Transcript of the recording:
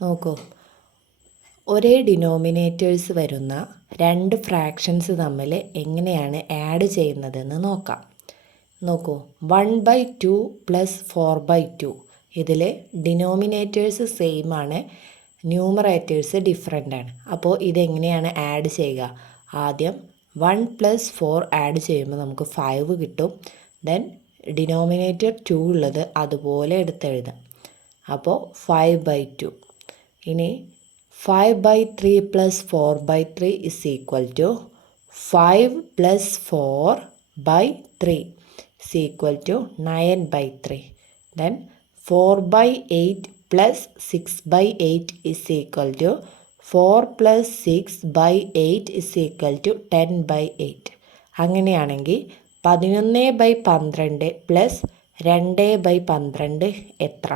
നോക്കൂ, ഒരേ ഡിനോമിനേറ്റേഴ്സ് വരുന്ന രണ്ട് ഫ്രാക്ഷൻസ് തമ്മിൽ എങ്ങനെയാണ് ആഡ് ചെയ്യുന്നതെന്ന് നോക്കാം. നോക്കൂ, 1/2 + 4/2. ഇതിൽ ഡിനോമിനേറ്റേഴ്സ് സെയിം ആണ്, ന്യൂമറേറ്റേഴ്സ് ഡിഫറെൻ്റ് ആണ്. അപ്പോൾ ഇതെങ്ങനെയാണ് ആഡ് ചെയ്യുക? ആദ്യം 1 + 4 ആഡ് ചെയ്യുമ്പോൾ നമുക്ക് 5 കിട്ടും. ദെൻ ഡിനോമിനേറ്റർ 2 ഉള്ളത് അതുപോലെ എടുത്തെഴുതാം. അപ്പോൾ 5/2. ഇനി 5/3 + 4/3 = 5 + 4/3 = 9/3. Then 4/8 + 6/8 = 4 + 6/8 = 10/8. അങ്ങനെയാണെങ്കിൽ 11/12 + 2/12 എത്ര?